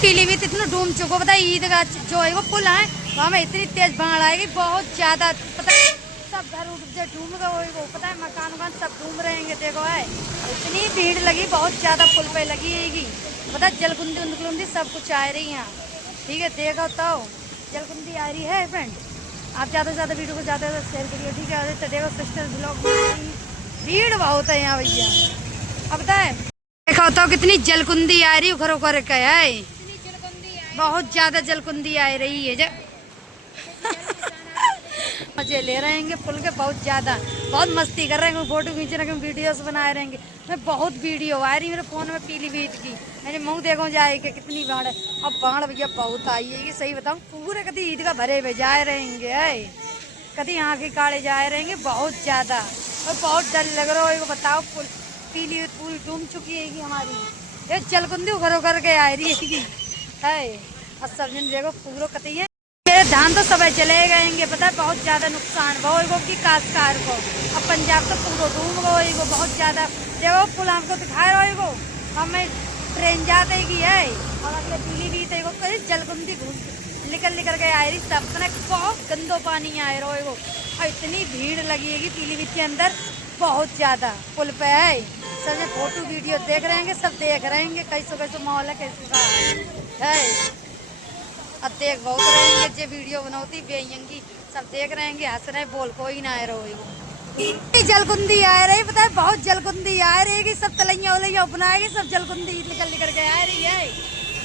पीलीभीत इतना डूब चुको, पता है ईदगाह जो है वो पुल है वहाँ में इतनी तेज बाढ़ आएगी बहुत ज्यादा, पता है सब घर उठ से डूब गए वो, पता है मकान वकान सब डूब रहेंगे। देखो है इतनी भीड़ लगी बहुत ज्यादा पुल पे लगी हैगी, पता है जलकुंदी उंदकुंदी सब कुछ आ रही है। ठीक है देखो तो जलकुंदी आ रही है फ्रेंड, आप ज़्यादा से ज़्यादा वीडियो को ज़्यादा से शेयर करिए। ठीक है तो देखो सिस्टर ब्लॉग भीड़ बहुत है यहाँ भैया। अब पता है देखो तो कितनी जलकुंदी आ रही उखर उखर के है, बहुत ज़्यादा जलकुंदी आ रही है। मजे ले रहे हैं पुल के बहुत ज़्यादा, बहुत मस्ती कर रहे हैं, फोटो खींच रहे हैं, वीडियोस बना रहे हैं। मैं बहुत वीडियो आ रही मेरे फ़ोन में पीलीभीत की, मैंने मुँह देखो जाए कि कितनी बाढ़ है। अब बाढ़ भैया बहुत आई है, सही बताऊँ पूरे कभी ईदगाह भरे हुए जा रहेंगे है, कभी यहाँ के काड़े जा रहेंगे बहुत ज़्यादा, और बहुत डर लग रहा है। बताओ पुल पीलीभीत पूरी डूब चुकी है हमारी, ये जलकुंदी उखर उखर के आ रही है। और सब जन देखो पूरा कती है, मेरे धान तो सब चले गएंगे, पता है बहुत ज़्यादा नुकसान वो की काश्तकार को। अब पंजाब तो पूरा डूब गए बहुत ज़्यादा। देखो पुल हमको दिखा रहे हो, हमें ट्रेन जाते की है और अगले पीलीभीत है कहीं जलकुंदी घूम निकल के आ रही सब तरह बहुत गंदो पानी आ रहा है और इतनी भीड़ लगी है पीलीभीत के अंदर बहुत ज़्यादा पुल पे है। सब फोटो वीडियो देख रहे हैं, सब देख रहे हैं कैसे माहौल है कैसे है। अब देख बहुत रहेंगे जो वीडियो बनौती बेयंगी सब देख रहे हैं, हंस रहे बोल कोई ना आ रहा। जलकुंदी आ रही पता है बहुत जलकुंदी आ रही है, सब तलैया उलैया बनाएगी सब जलकुंदी निकल के आ रही है,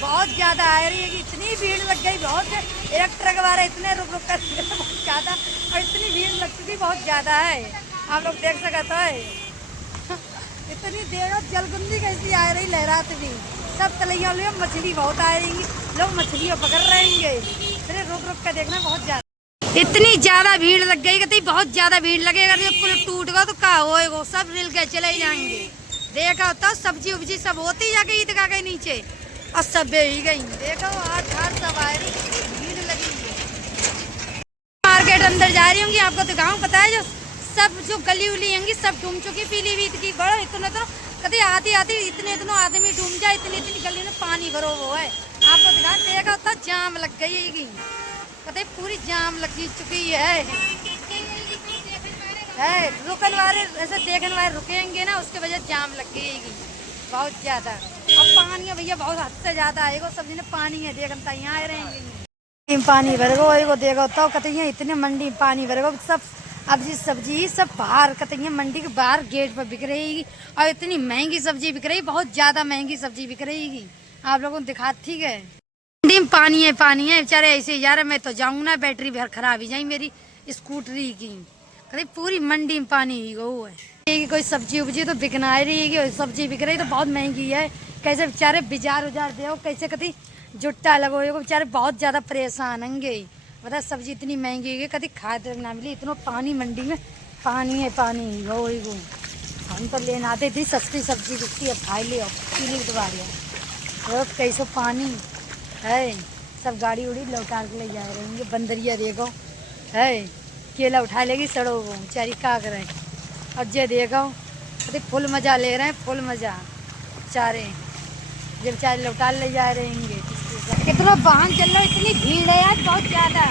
बहुत ज्यादा आ रही है। इतनी भीड़ लग गई बहुत, एक ट्रक वाला इतने रुक कर बहुत ज्यादा, और इतनी भीड़ लग चुकी बहुत ज्यादा है, आप लोग देख सकते है। इतनी देर जलकुंदी कैसी आ रही लहरात भी, सब तलैया मछली बहुत आ रही, लोग मछलियाँ पकड़ रहेंगे, फिर रुक कर देखना बहुत ज्यादा। इतनी ज्यादा भीड़ लग गई कहती बहुत ज्यादा भीड़ लगेगा, अगर पुल टूट गया तो क्या होएगा, सब रिल के चले जाएंगे। देखा होता सब्जी उब्जी सब होती जाके ईदगाह के नीचे और सब बेही गई। देखो आठ सब आ रही, भीड़ लगी है। मार्केट अंदर जा रही होंगी आपको दिखाऊं, पता है जो सब जो गली उली होंगी सब डूब चुकी पीलीभीत की, बड़ा इतना कभी आती इतने आदमी डूब जाए, इतनी गली में पानी भरो वो है। आपको दिखा देखा होता जाम लग गई है, कभी पूरी जाम लगी चुकी है। रुकन वाले ऐसे देखने वाले रुकेंगे ना उसके वजह जाम लग गई बहुत ज्यादा। अब पानी है भैया बहुत हद से ज्यादा आएगा, सब जने पानी है देखता यहाँ आ रहेंगे पानी भरेगो देखो तो कतई इतने मंडी पानी भरेगो सब। अब जी सब्जी सब बाहर कतई मंडी के बाहर गेट पर बिक रही और इतनी महंगी सब्जी बिक रही, बहुत ज्यादा महंगी सब्जी बिक रही। आप लोगों को दिखा ठीक है मंडी में पानी है बेचारे ऐसे ही जा रहे। मैं तो जाऊँ ना बैटरी भर खराब ही जाई मेरी स्कूटरी की, कभी पूरी मंडी में पानी ही गो है। कोई सब्जी उब्जी तो बिकना ही रही है, सब्जी बिक रही तो बहुत महंगी है। कैसे बेचारे बाजार उजार दे कैसे कभी जुट्टा लगो बेचारे बहुत ज्यादा परेशान होंगे। बता सब्जी इतनी महंगी है कभी खाद ना मिली, इतना पानी मंडी में पानी है पानी गो। हम तो लेना आते थी सस्ती सब्जी बिकती है खाई ले पीली दोबारा कैसे पानी है। सब गाड़ी उड़ी लौटा के ले जा रहे हैं, बंदरिया देखो है केला उठा लेगी सड़ो वो बेचारी का करें। और जे देखो अरे फुल मज़ा ले रहे हैं, फुल मज़ा चारे जब बेचारे लौटा ले जा रहे हैं। कितना वाहन चल रहा है, इतनी भीड़ है आज बहुत ज़्यादा।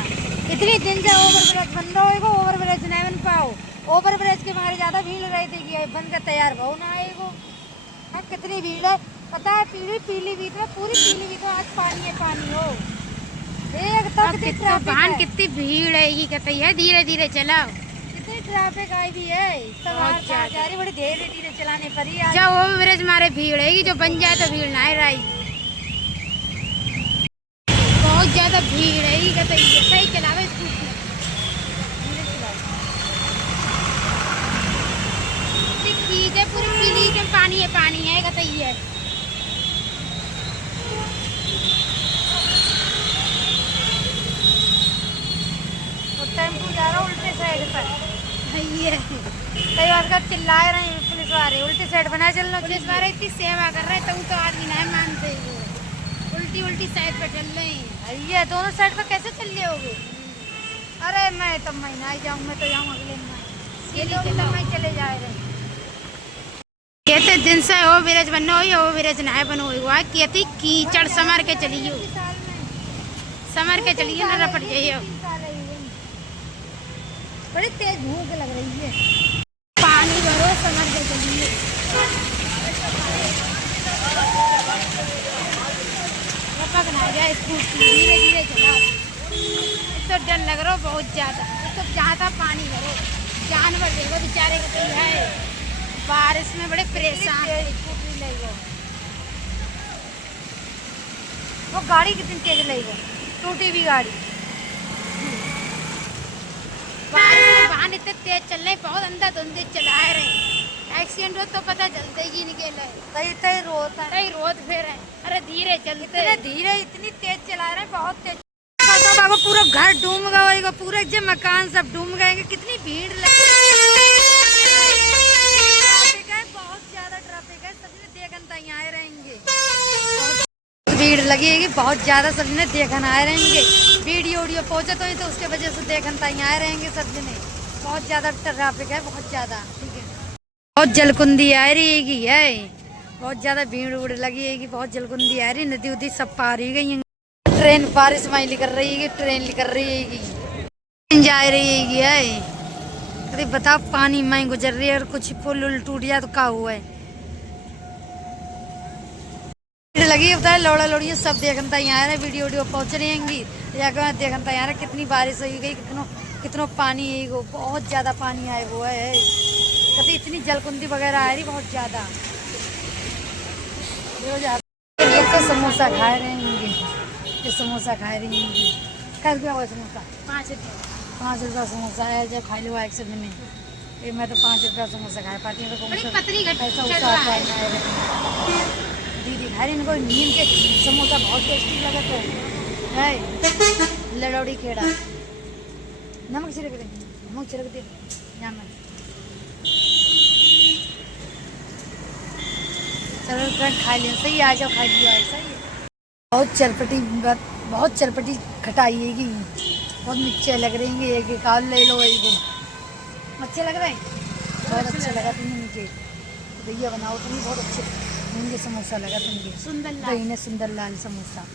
इतनी दिन से ओवर ब्रिज बंद होएगा, ओवर ब्रिज नहीं बन पाओ, ओवर ब्रिज के मारे ज़्यादा भीड़ रहती है, बन कर तैयार भाव ना आएगो। हाँ कितनी भीड़ है पता है, पीलीभीत में पूरी पीलीभीत में आज पानी है पानी हो। एक तो वाहन कितनी भीड़ है कहते है, धीरे धीरे चलाओ, कितनी ट्रैफिक आई भी है, सब जा रही बड़ी धीरे धीरे चलाने पर ही। जो ओवर ब्रिज मारे भीड़ है, जो बन जाए तो भीड़ ना रही, बहुत ज्यादा भीड़ है कहते सही चलावे स्कूटी है, पूरी पीली में पानी है कहते है। टेम्पो जा रहा उल्टे साइड पर कई बार का चिल्ला रहे हैं पुलिस वाले, उल्टी साइड बना चलना। पुलिस वाले इतनी सेवा कर रहे हैं तो आदमी नहीं मानते, उल्टी साइड पर चल रहे हैं। ये दोनों साइड पर कैसे चल रहे होगे? अरे मैं तो महीना ही जाऊँ, मैं तो जाऊँ अगले महीने, ये लोग तो मैं चले जा रहे हैं। कहते दिन से वो ब्रिज बनो हो वो ब्रिज ना बनो हुआ कहती कीचड़ समर के चलियो ना रपट जाइयो। बड़ी तेज भूख लग रही है। पानी भरो समर के चलिए। पकना जाए स्कूटी धीरे धीरे चला तो डर लग रहा बहुत ज्यादा। तो ज्यादा पानी भरो जानवर देखो बेचारे कहीं है बारिश में बड़े परेशान है। स्कूटी ले गो वो गाड़ी कितनी तेज ले गो टूटी भी गाड़ी। बारिश में वाहन इतने तेज चल रहे बहुत अंधाधुंधे चला रहे एक्सीडेंट हो तो पता चलता ही नहीं निकल तई रोत फिर है। अरे धीरे चलते धीरे इतनी तेज चला रहे बहुत तेज। बाबा पूरा घर डूब गया होगा पूरे जो मकान सब डूब गए। कितनी भीड़ लगी है बहुत ज्यादा ट्रैफिक है सभी ने देखन तक आए रहेंगे। भीड़ लगेगी बहुत ज्यादा सभी ने देखन आए रहेंगे। वीडियो पहुंचे तो उसके वजह से देखन तक आए रहेंगे सब जने। बहुत ज्यादा ट्रैफिक है बहुत ज्यादा। ठीक है बहुत जलकुंदी आ रही है बहुत ज्यादा भीड़ उड़ लगी है बहुत जलकुंदी आ रही नदी उदी सब पार ही गई। ट्रेन बारिश में निकल रही है ट्रेन निकल रही है ट्रेन जा रही है। अरे बताओ पानी में गुजर रही है और कुछ पुल उल टूट जाए तो क्या हुआ है। भीड़ लगी है बताए लौड़ा लौड़िया सब देखनता यहाँ रहे वीडियो पहुंच रही हैंगी देखनता यहाँ कितनी बारिश हुई गई कितनो पानी है वो बहुत ज्यादा पानी आए हुआ है। कभी इतनी जलकुंदी वगैरह आ रही बहुत ज्यादा। लोग तो समोसा खा रहे हैं ये समोसा खा रही हैं। क्या रुपया हुआ समोसा 5 रुपया समोसा है जब खा लो एक में ये मैं तो 5 रुपया समोसा खा पाती हूँ। दीदी खा रही इनको नीम के समोसा बहुत टेस्टी लगा है। लड़ौड़ी खेड़ा नमक छिड़क दे यहाँ में। चलो खा लिया सही आ जाओ खा लिया ऐसा ही है। बहुत चरपटी खटाई है बहुत मिर्चे लग रही है। एक काल ले लो एक अच्छे लग रहे हैं बहुत अच्छा लगा तुम्हें मुझे भैया बनाओ तुम्हें बहुत अच्छे मुझे समोसा लगा तुमके सुंदर लाल समोसा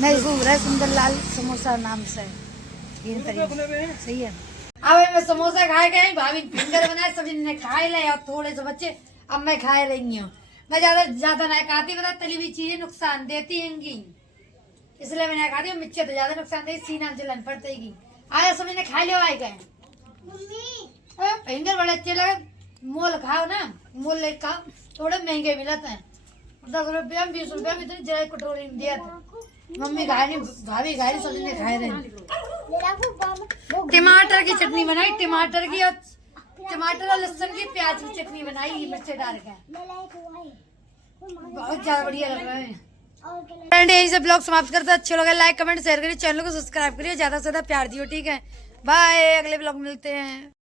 मैं सुंदर लाल समोसा नाम से सही है। अब मैं समोसा खाए गए भाभी फिंगर बनाए सभी ने खाए ले और थोड़े से बच्चे अब मैं खाए रही हूँ। मैं ज्यादा नहीं खाती बता तली हुई चीजें नुकसान देती हैंगी इसलिए मैं नहीं खाती हूँ। मिर्चे तो ज्यादा नुकसान देती सीना जलन पड़ती आया सभी ने खा लिया आए गए फिंगर बड़े अच्छे लगे मोल खाओ ना मोल ले खाओ थोड़े महंगे मिलते हैं 10 रुपया 20 रुपया में इतनी जरा कटोरी में दिया था। मम्मी खाए नहीं भाभी खाए सभी ने खाए रहे। टमाटर की चटनी बनाई टमाटर की और टमाटर और लहसुन की प्याज की चटनी बनाई मिर्चे डाल के बहुत ज्यादा बढ़िया लग रहा है। फ्रेंड यही से ब्लॉग समाप्त करते अच्छे लगे लाइक कमेंट शेयर करिए चैनल को सब्सक्राइब करिए ज्यादा से ज्यादा प्यार दियो। ठीक है बाय अगले ब्लॉग मिलते हैं।